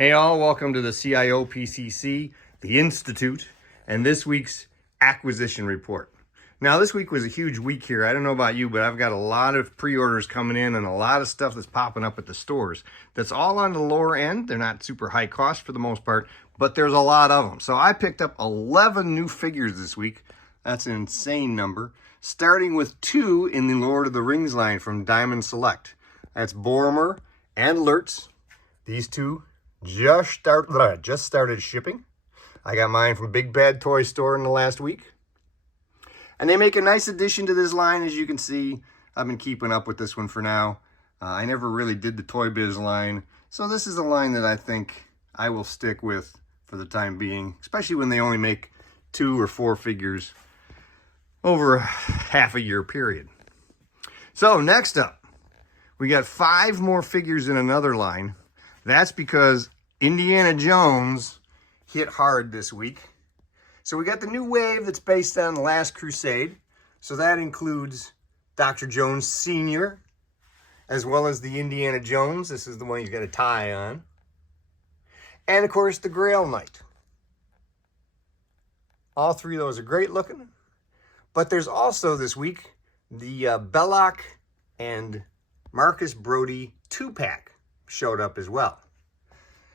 Hey all, welcome to the CIOPCC, the Institute, and this week's Acquisition Report. Now this week was a huge week here. I don't know about you, but I've got a lot of pre-orders coming in and a lot of stuff that's popping up at the stores. That's all on the lower end. They're not super high cost for the most part, but there's a lot of them. So I picked up 11 new figures this week. That's an insane number. Starting with 2 in the Lord of the Rings line from Diamond Select. That's Boromir and Lurtz. These two just started shipping. I got mine from Big Bad Toy Store in the last week. And they make a nice addition to this line, as you can see. I've been keeping up with this one for now. I never really did the Toy Biz line. So this is a line that I think I will stick with for the time being, especially when they only make 2 or 4 figures over a half a year period. So next up, we got 5 more figures in another line. That's because Indiana Jones hit hard this week. So we got the new wave that's based on The Last Crusade. So that includes Dr. Jones Sr., as well as the Indiana Jones. This is the one he's got a tie on. And of course, the Grail Knight. All 3 of those are great looking. But there's also this week the Belloc and Marcus Brody 2-pack showed up as well.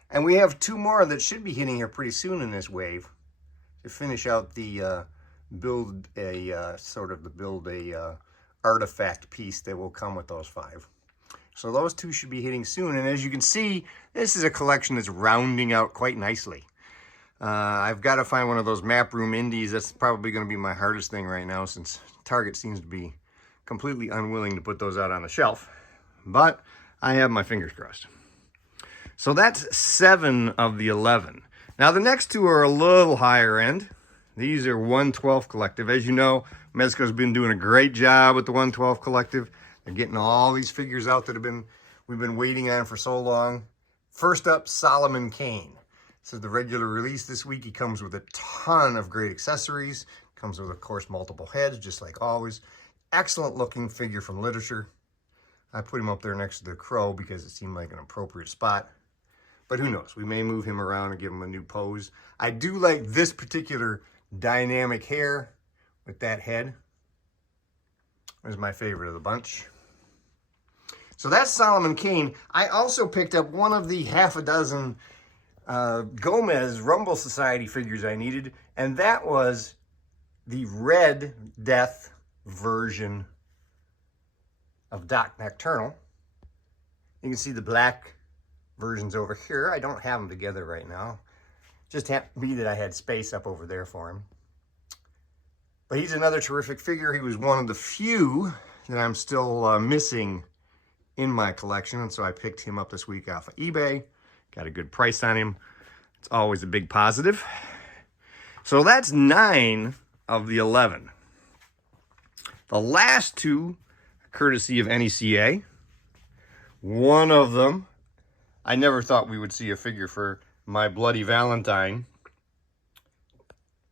And we have 2 more that should be hitting here pretty soon in this wave to finish out the build a artifact piece that will come with those 5. So those 2 should be hitting soon. And as you can see, this is a collection that's rounding out quite nicely. I've got to find one of those map room indies. That's probably going to be my hardest thing right now, since Target seems to be completely unwilling to put those out on the shelf. But I have my fingers crossed. So that's 7 of the 11. Now the next 2 are a little higher end. These are 112 Collective. As you know, Mezco's been doing a great job with the 112 Collective. They're getting all these figures out that we've been waiting on for so long. First up, Solomon Kane. This is the regular release this week. He comes with a ton of great accessories. Comes with, of course, multiple heads, just like always. Excellent looking figure from literature. I put him up there next to the Crow because it seemed like an appropriate spot. But who knows? We may move him around and give him a new pose. I do like this particular dynamic hair with that head. It was my favorite of the bunch. So that's Solomon Kane. I also picked up one of the half a dozen Gomez Rumble Society figures I needed, and that was the Red Death version of Doc Nocturnal. You can see the black versions over here. I don't have them together right now. Just happened to be that I had space up over there for him. But he's another terrific figure. He was one of the few that I'm still missing in my collection, and so I picked him up this week off of eBay. Got a good price on him. It's always a big positive. So that's 9 of the 11. The last 2, courtesy of NECA. One of them, I never thought we would see a figure for My Bloody Valentine.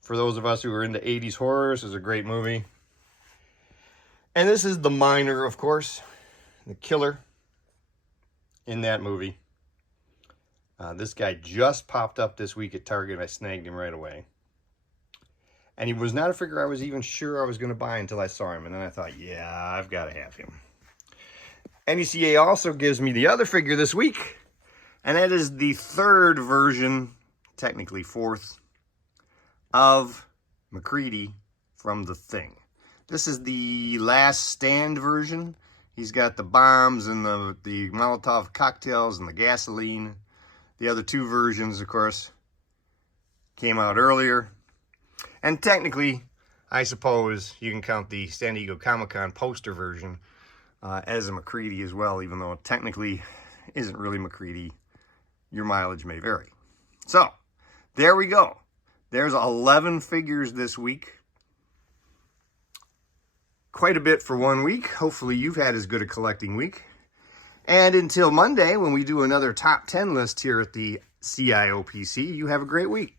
For those of us who are into 80s horror, this is a great movie. And this is the Miner, of course, the killer in that movie. This guy just popped up this week at Target. I snagged him right away. And he was not a figure I was even sure I was going to buy until I saw him. And then I thought, yeah, I've got to have him. NECA also gives me the other figure this week. And that is the 3rd version, technically 4th, of MacReady from The Thing. This is the Last Stand version. He's got the bombs and the Molotov cocktails and the gasoline. The other 2 versions, of course, came out earlier. And technically, I suppose you can count the San Diego Comic-Con poster version as a MacReady as well, even though it technically isn't really MacReady. Your mileage may vary. So, there we go. There's 11 figures this week. Quite a bit for one week. Hopefully you've had as good a collecting week. And until Monday, when we do another top 10 list here at the CIOPC, you have a great week.